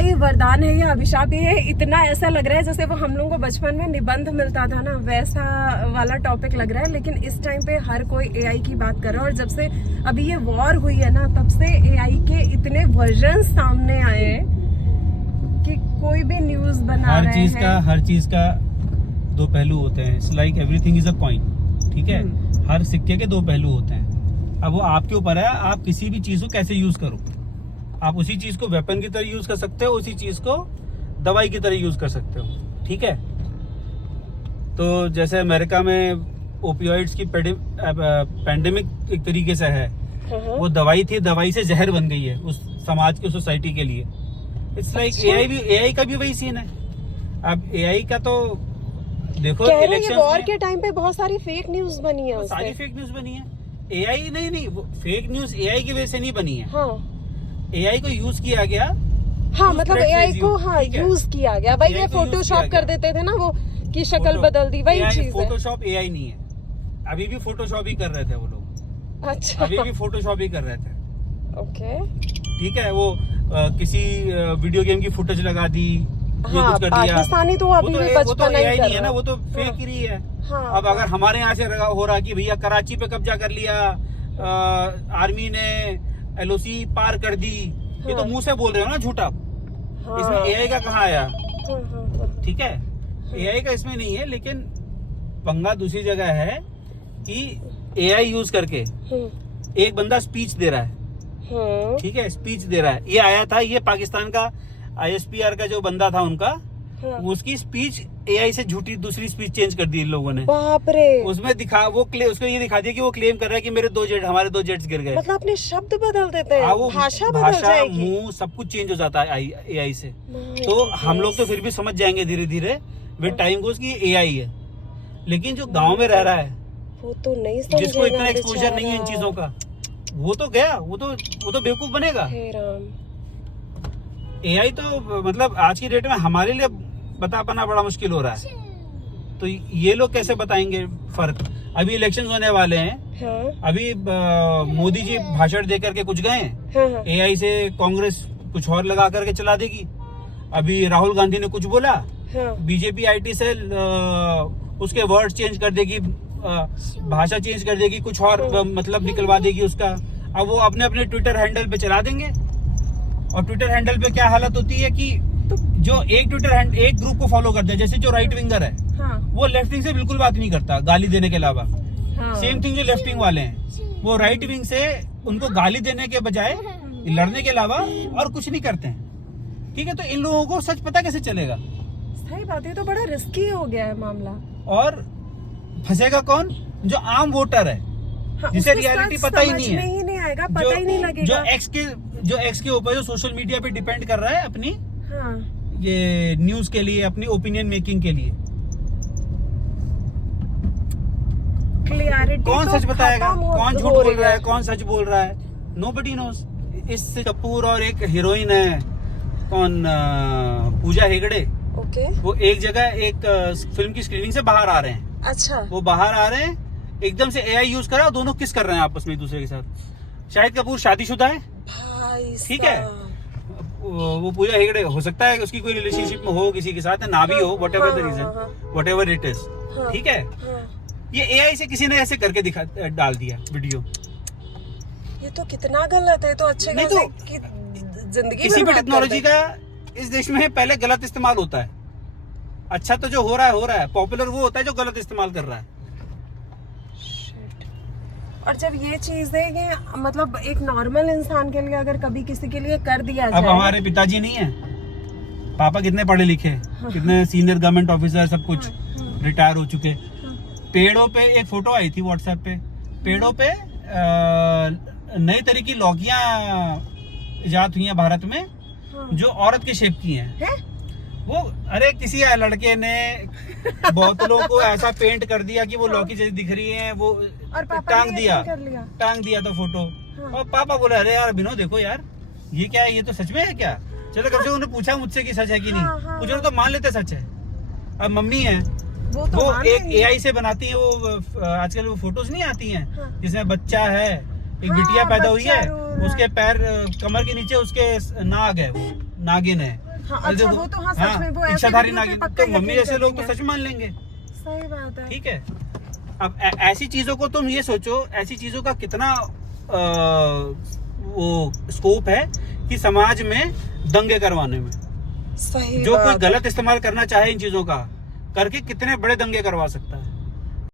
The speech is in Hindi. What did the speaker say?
एआई वरदान है या अभिशाप, ये इतना ऐसा लग रहा है जैसे वो हम लोगों को बचपन में निबंध मिलता था ना, वैसा वाला टॉपिक लग रहा है। लेकिन इस टाइम पे हर कोई एआई की बात कर रहा है, और जब से अभी ये वॉर हुई है ना, तब से एआई के इतने वर्जन सामने आए हैं कि कोई भी न्यूज बना रहे हैं। हर चीज का दो पहलू होते हैं। It's like everything is a coin, ठीक है। हर सिक्के के दो पहलू होते हैं। अब वो आपके ऊपर है, आप किसी भी चीज को कैसे यूज करो। आप उसी चीज को वेपन की तरह यूज कर सकते हो, उसी चीज को दवाई की तरह यूज कर सकते हो, ठीक है। तो जैसे अमेरिका में ओपियोइड्स की पैंडेमिक एक तरीके से है, वो दवाई थी, दवाई से जहर बन गई है उस समाज की, सोसाइटी के लिए। इट्स लाइक एआई का भी वही सीन है। अब एआई का तो देखो, इलेक्शन वॉर के टाइम पे बहुत सारी फेक न्यूज बनी है, सारी फेक न्यूज बनी है। एआई नहीं, वो फेक न्यूज एआई की वजह से नहीं बनी है। हाँ। एआई को यूज किया गया। हाँ, मतलब एआई को यूज किया गया। भाई ये फोटोशॉप कर देते थे ना, वो की शक्ल बदल दी, वही चीज है। फोटोशॉप एआई नहीं है। अभी भी फोटोशॉप ही कर रहे थे वो लोग। अच्छा, अभी भी फोटोशॉप ही कर रहे थे। ओके, ठीक है। वो किसी वीडियो गेम की फुटेज लगा दी, ये कुछ कर दिया। पाकिस्तानी तो अभी भी बचपन नहीं है ना, वो तो फेक ही है। अब अगर हमारे यहाँ से हो रहा कि भैया कराची पे कब्जा कर लिया, आर्मी ने एलओसी पार कर दी, ये तो मुंह से बोल रहे हो ना झूठा। इसमें एआई का कहाँ आया? ठीक है, एआई का इसमें नहीं है। लेकिन पंगा दूसरी जगह है कि एआई यूज करके एक बंदा स्पीच दे रहा है, ठीक है, स्पीच दे रहा है। ये आया था, ये पाकिस्तान का आईएसपीआर का जो बंदा था उनका, उसकी स्पीच एआई से झूठी दूसरी स्पीच चेंज कर दी इन लोगों ने। बाप रे। उसमें उसको ये दिखा दिया कि वो क्लेम कर रहा है कि हमारे दो जेट्स गिर गए। मतलब अपने शब्द बदल देते हैं, भाषा मुंह सब कुछ चेंज हो जाता है एआई से। तो हम लोग तो फिर भी समझ जाएंगे धीरे धीरे विद टाइम गोस कि एआई है। लेकिन जो गाँव में रह रहा है, वो तो नहीं समझेगा, जिसको इतना एक्सपोजर नहीं है इन चीजों का, वो तो गया, वो तो बेवकूफ बनेगा। एआई तो मतलब आज की डेट में हमारे लिए बता पाना बड़ा मुश्किल हो रहा है। तो ये लोग कैसे बताएंगे फर्क? अभी इलेक्शन होने वाले हैं। अभी मोदी जी भाषण दे करके कुछ गए, एआई से कांग्रेस कुछ और लगा करके चला देगी। अभी राहुल गांधी ने कुछ बोला, बीजेपी आईटी सेल उसके वर्ड चेंज कर देगी, भाषा चेंज कर देगी, कुछ और मतलब निकलवा देगी उसका। अब वो अपने अपने ट्विटर हैंडल पे चला देंगे। और ट्विटर हैंडल पे क्या हालत होती है कि जो एक ग्रुप को फॉलो करता है, जैसे जो राइट विंगर है, वो लेफ्ट विंग से बिल्कुल बात नहीं करता गाली देने के अलावा। सेम थिंग जो लेफ्ट विंग वाले हैं, वो राइट विंग से उनको गाली देने के बजाय लड़ने के अलावा और कुछ नहीं करते हैं। ठीक है, तो इन लोगों को सच पता कैसे चलेगा? सही बात है, तो बड़ा रिस्की हो गया है मामला। और फंसेगा कौन? जो आम वोटर है, जिसे रियलिटी पता ही नहीं है, ही नहीं आएगा, पता ही नहीं लगेगा। जो एक्स के ऊपर जो सोशल मीडिया पे डिपेंड कर रहा है अपनी ये न्यूज के लिए, अपनी ओपिनियन मेकिंग के लिए। क्लियरिटी कौन तो सच बताएगा, कौन झूठ बोल रहा है, कौन सच बोल रहा है? Nobody knows. इस कपूर और एक हीरोइन है, कौन, पूजा हेगड़े। ओके। वो एक जगह एक फिल्म की स्क्रीनिंग से बाहर आ रहे हैं। अच्छा। वो बाहर आ रहे हैं, एकदम से एआई यूज करा, दोनों किस कर रहे हैं आपस में एक दूसरे के साथ। शाहिद कपूर शादीशुदा है, ठीक है। वो पूजा हेगड़े, हो सकता है उसकी कोई रिलेशनशिप में हो किसी के साथ, ना भी हो, whatever the reason, whatever it is, ठीक है। ये एआई से किसी ने ऐसे करके डाल दिया वीडियो। ये तो कितना गलत है। तो अच्छे नहीं तो जिंदगी किसी भी टेक्नोलॉजी का इस देश में पहले गलत इस्तेमाल होता है। अच्छा तो जो हो रहा है, पॉपुलर वो होता है जो गलत इस्तेमाल कर रहा है। और जब ये चीज है कि मतलब एक नॉर्मल इंसान के लिए अगर कभी किसी के लिए कर दिया जाए। अब हमारे पिताजी नहीं है, पापा कितने पढ़े लिखे, कितने सीनियर गवर्नमेंट ऑफिसर, सब कुछ रिटायर हो चुके। पेड़ों पे एक फोटो आई थी व्हाट्सएप पे, पेड़ों पे नई तरह की लौकियां इजाद हुई हैं भारत में, जो औरत के शेप की हैं। वो अरे किसी लड़के ने बोतलों को ऐसा पेंट कर दिया कि वो लौकी जैसी दिख रही है, वो टांग दिया था फोटो। और पापा बोले अरे यार विनोद देखो यार ये क्या है, ये तो सच में है क्या? चलो कम से उन्होंने पूछा मुझसे कि सच है कि नहीं, कुछ तो मान लेते सच है। अब मम्मी है वो एक एआई से बनाती है, वो आजकल वो फोटोज नहीं आती हैं जिसमें बच्चा है, एक बिटिया पैदा हुई है, उसके पैर कमर के नीचे उसके नाग है, वो नागिन है, हाँ, अच्छा वो तो हाँ सच में वो ऐसे इच्छाधारी वीडियो पे नागिन, पक्का तो मम्मी यकीन जैसे लोग तो करेंगे। सच मान लेंगे। सही बात है। ठीक है, अब ऐसी चीजों को तुम ये सोचो, ऐसी चीजों का कितना वो स्कोप है कि समाज में दंगे करवाने में। सही जो कोई बात है। गलत इस्तेमाल करना चाहे इन चीजों का, करके कितने बड़े दंगे करवा सकता है।